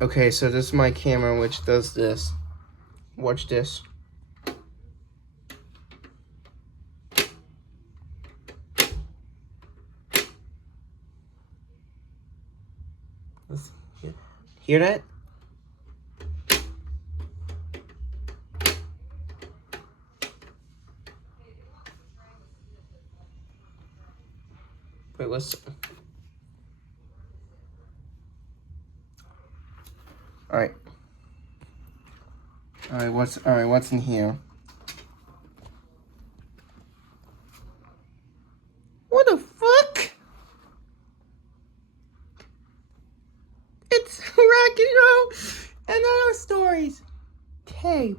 Okay, so this is my camera which does this. Watch this. Hear that? Wait, listen. Alright. What's in here? What the fuck? It's Rocky Road and other stories. Hey,